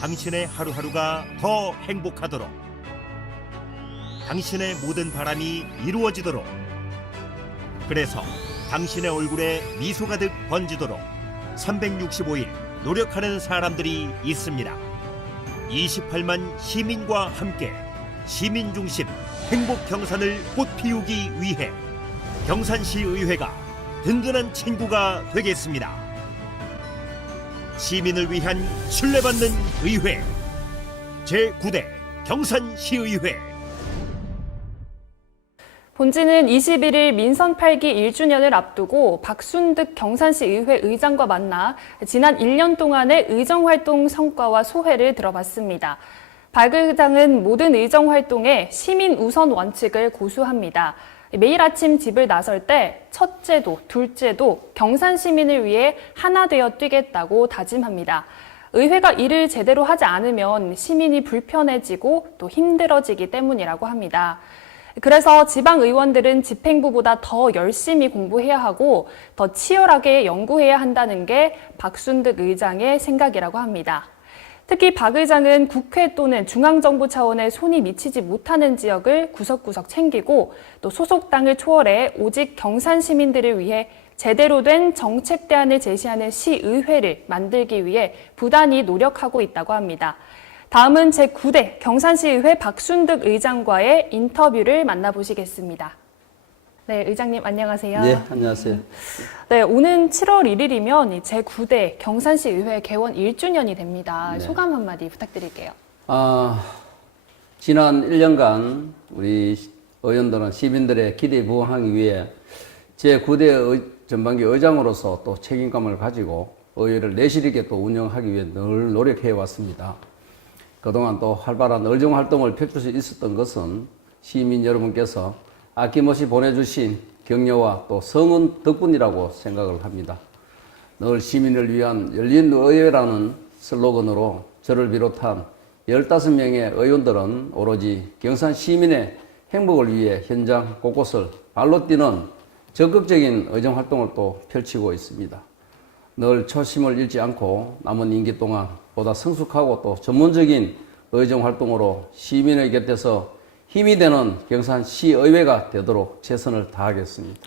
당신의 하루하루가 더 행복하도록, 당신의 모든 바람이 이루어지도록, 그래서 당신의 얼굴에 미소 가득 번지도록 365일 노력하는 사람들이 있습니다. 28만 시민과 함께 시민 중심 행복 경산을 꽃피우기 위해 경산시의회가 든든한 친구가 되겠습니다. 시민을 위한 신뢰받는 의회, 제9대 경산시의회. 본지는 21일 민선 8기 1주년을 앞두고 박순득 경산시의회 의장과 만나 지난 1년 동안의 의정활동 성과와 소회를 들어봤습니다. 박 의장은 모든 의정활동에 시민 우선 원칙을 고수합니다. 매일 아침 집을 나설 때 첫째도 둘째도 경산 시민을 위해 하나 되어 뛰겠다고 다짐합니다. 의회가 일을 제대로 하지 않으면 시민이 불편해지고 또 힘들어지기 때문이라고 합니다. 그래서 지방 의원들은 집행부보다 더 열심히 공부해야 하고 더 치열하게 연구해야 한다는 게 박순득 의장의 생각이라고 합니다. 특히 박 의장은 국회 또는 중앙정부 차원의 손이 미치지 못하는 지역을 구석구석 챙기고 또 소속 당을 초월해 오직 경산 시민들을 위해 제대로 된 정책 대안을 제시하는 시의회를 만들기 위해 부단히 노력하고 있다고 합니다. 다음은 제9대 경산시의회 박순득 의장과의 인터뷰를 만나보시겠습니다. 네, 의장님 안녕하세요. 네, 안녕하세요. 네, 오는 7월 1일이면 제9대 경산시의회 개원 1주년이 됩니다. 네. 소감 한마디 부탁드릴게요. 지난 1년간 우리 의원들은 시민들의 기대에 부응하기 위해 제9대 전반기 의장으로서 또 책임감을 가지고 의회를 내실 있게 또 운영하기 위해 늘 노력해 왔습니다. 그동안 또 활발한 의정활동을 펼칠 수 있었던 것은 시민 여러분께서 아낌없이 보내주신 격려와 또 성원 덕분이라고 생각을 합니다. 늘 시민을 위한 열린 의회라는 슬로건으로 저를 비롯한 15명의 의원들은 오로지 경산 시민의 행복을 위해 현장 곳곳을 발로 뛰는 적극적인 의정활동을 또 펼치고 있습니다. 늘 초심을 잃지 않고 남은 임기 동안 보다 성숙하고 또 전문적인 의정활동으로 시민의 곁에서 힘이 되는 경산시의회가 되도록 최선을 다하겠습니다.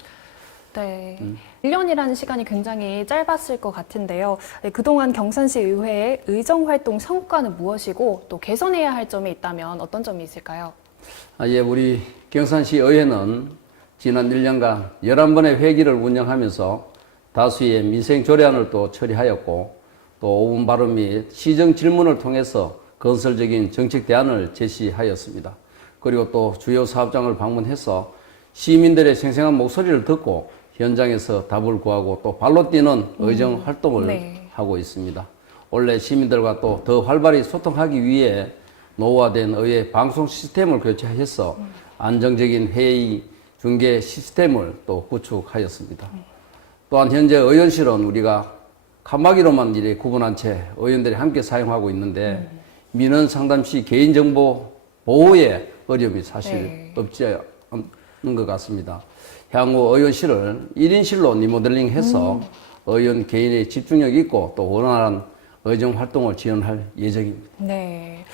네, 1년이라는 시간이 굉장히 짧았을 것 같은데요. 네, 그동안 경산시의회의 의정활동 성과는 무엇이고 또 개선해야 할 점이 있다면 어떤 점이 있을까요? 예, 우리 경산시의회는 지난 1년간 11번의 회기를 운영하면서 다수의 민생 조례안을 또 처리하였고 또 5분 발언 및 시정 질문을 통해서 건설적인 정책 대안을 제시하였습니다. 그리고 또 주요 사업장을 방문해서 시민들의 생생한 목소리를 듣고 현장에서 답을 구하고 또 발로 뛰는 의정 활동을 하고 있습니다. 원래 시민들과 또 더 활발히 소통하기 위해 노후화된 의회 방송 시스템을 교체해서 안정적인 회의 중계 시스템을 또 구축하였습니다. 또한 현재 의원실은 우리가 칸막이로만 이래 구분한 채 의원들이 함께 사용하고 있는데 민원 상담 시 개인정보 보호에 어려움이 사실 없지 않은 것 같습니다. 향후 의원실을 1인실로 리모델링해서 의원 개인의 집중력 있고 또 원활한 의정 활동을 지원할 예정입니다. 네.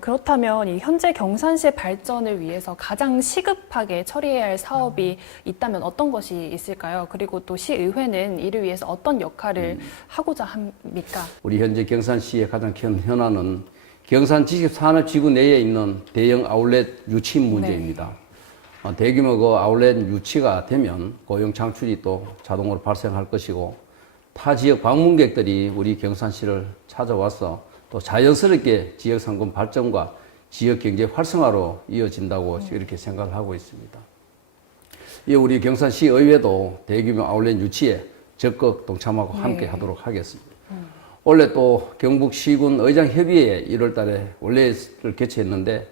그렇다면 이 현재 경산시의 발전을 위해서 가장 시급하게 처리해야 할 사업이 있다면 어떤 것이 있을까요? 그리고 또 시의회는 이를 위해서 어떤 역할을 하고자 합니까? 우리 현재 경산시의 가장 큰 현안은 경산 지식산업지구 내에 있는 대형 아울렛 유치 문제입니다. 대규모 그 아울렛 유치가 되면 고용 창출이 또 자동으로 발생할 것이고 타 지역 방문객들이 우리 경산시를 찾아와서 또 자연스럽게 지역 상권 발전과 지역 경제 활성화로 이어진다고 이렇게 생각을 하고 있습니다. 이 우리 경산시 의회도 대규모 아울렛 유치에 적극 동참하고 함께 하도록 하겠습니다. 원래 또 경북시군 의장협의회 1월 달에 원래를 개최했는데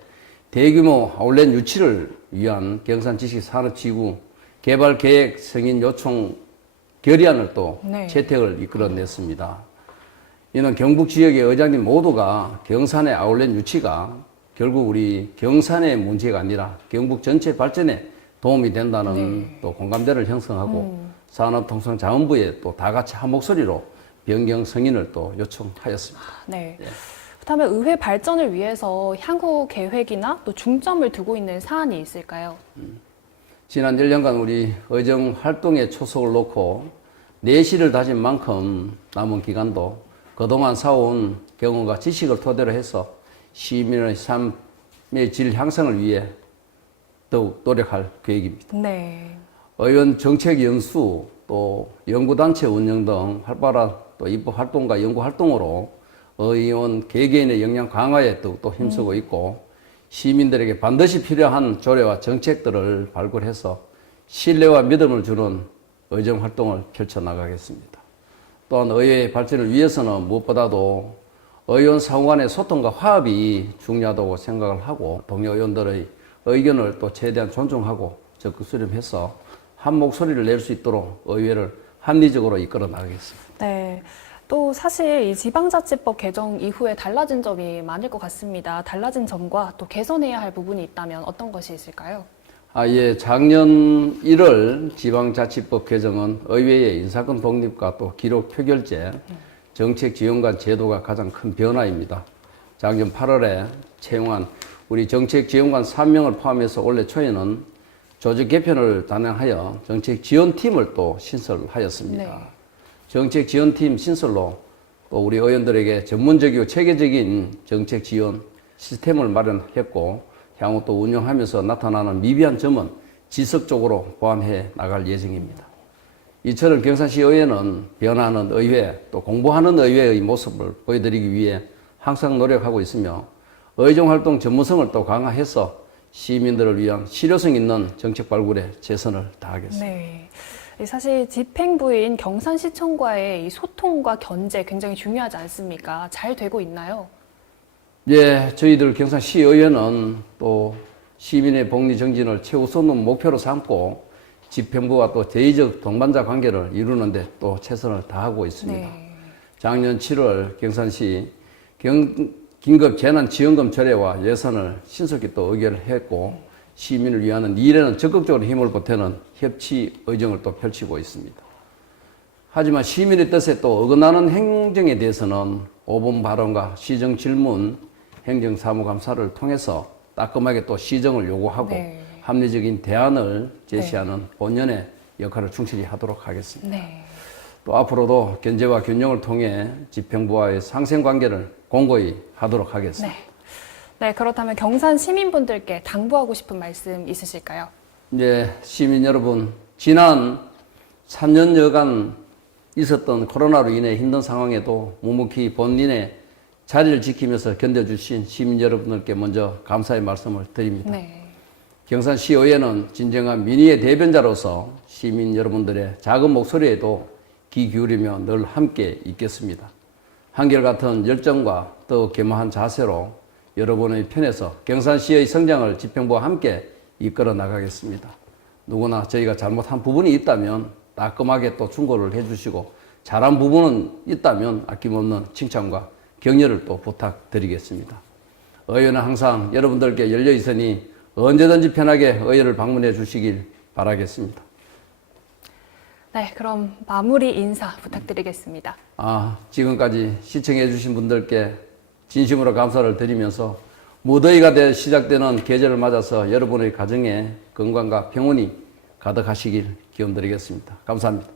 대규모 아울렛 유치를 위한 경산지식산업지구 개발 계획 승인 요청 결의안을 또 네. 채택을 이끌어냈습니다. 이는 경북 지역의 의장님 모두가 경산의 아울렛 유치가 결국 우리 경산의 문제가 아니라 경북 전체 발전에 도움이 된다는 또 공감대를 형성하고 산업통상자원부에 또 다 같이 한 목소리로 변경 승인을 또 요청하였습니다. 네. 그렇다면 의회 발전을 위해서 향후 계획이나 또 중점을 두고 있는 사안이 있을까요? 지난 1년간 우리 의정 활동에 초석을 놓고 내실을 다진 만큼 남은 기간도 그동안 쌓아온 경험과 지식을 토대로 해서 시민의 삶의 질 향상을 위해 더욱 노력할 계획입니다. 네. 의원 정책 연수 또 연구단체 운영 등 활발한 또 입법 활동과 연구 활동으로 의원 개개인의 역량 강화에 더욱더 힘쓰고 있고 시민들에게 반드시 필요한 조례와 정책들을 발굴해서 신뢰와 믿음을 주는 의정 활동을 펼쳐나가겠습니다. 또한 의회의 발전을 위해서는 무엇보다도 의원 상호 간의 소통과 화합이 중요하다고 생각을 하고 동료 의원들의 의견을 또 최대한 존중하고 적극 수렴해서 한 목소리를 낼 수 있도록 의회를 합리적으로 이끌어 나가겠습니다. 네. 또 사실 이 지방자치법 개정 이후에 달라진 점이 많을 것 같습니다. 달라진 점과 또 개선해야 할 부분이 있다면 어떤 것이 있을까요? 예. 작년 1월 지방자치법 개정은 의회의 인사권 독립과 또 기록 표결제, 정책 지원관 제도가 가장 큰 변화입니다. 작년 8월에 채용한 우리 정책 지원관 3명을 포함해서 올해 초에는 조직 개편을 단행하여 정책 지원팀을 또 신설하였습니다. 네. 정책 지원팀 신설로 또 우리 의원들에게 전문적이고 체계적인 정책 지원 시스템을 마련했고 향후 또 운영하면서 나타나는 미비한 점은 지속적으로 보완해 나갈 예정입니다. 이처럼 경산시 의회는 변화하는 의회 또 공부하는 의회의 모습을 보여드리기 위해 항상 노력하고 있으며 의정활동 전문성을 또 강화해서 시민들을 위한 실효성 있는 정책 발굴에 최선을 다하겠습니다. 네. 사실 집행부인 경산시청과의 이 소통과 견제 굉장히 중요하지 않습니까? 잘 되고 있나요? 예, 저희들 경산시의회는 또 시민의 복리 정진을 최우선 목표로 삼고 집행부와 또 제의적 동반자 관계를 이루는데 또 최선을 다하고 있습니다. 네. 작년 7월 경산시 긴급 재난지원금 조례와 예산을 신속히 또 의결을 했고 시민을 위하는 일에는 적극적으로 힘을 보태는 협치 의정을 또 펼치고 있습니다. 하지만 시민의 뜻에 또 어긋나는 행정에 대해서는 5분 발언과 시정 질문, 행정사무감사를 통해서 따끔하게 또 시정을 요구하고 네. 합리적인 대안을 제시하는 본연의 역할을 충실히 하도록 하겠습니다. 네. 또 앞으로도 견제와 균형을 통해 집행부와의 상생관계를 공고히 하도록 하겠습니다. 네. 네, 그렇다면 경산 시민분들께 당부하고 싶은 말씀 있으실까요? 네, 시민 여러분, 지난 3년여간 있었던 코로나로 인해 힘든 상황에도 묵묵히 본인의 자리를 지키면서 견뎌주신 시민 여러분들께 먼저 감사의 말씀을 드립니다. 네. 경산시의회는 진정한 민의의 대변자로서 시민 여러분들의 작은 목소리에도 귀 기울이며 늘 함께 있겠습니다. 한결같은 열정과 또 겸허한 자세로 여러분의 편에서 경산시의 성장을 집행부와 함께 이끌어 나가겠습니다. 누구나 저희가 잘못한 부분이 있다면 따끔하게 또 충고를 해주시고 잘한 부분은 있다면 아낌없는 칭찬과 격려를 또 부탁드리겠습니다. 의회는 항상 여러분들께 열려 있으니 언제든지 편하게 의회를 방문해 주시길 바라겠습니다. 네, 그럼 마무리 인사 부탁드리겠습니다. 지금까지 시청해 주신 분들께 진심으로 감사를 드리면서 무더위가 시작되는 계절을 맞아서 여러분의 가정에 건강과 평온이 가득하시길 기원드리겠습니다. 감사합니다.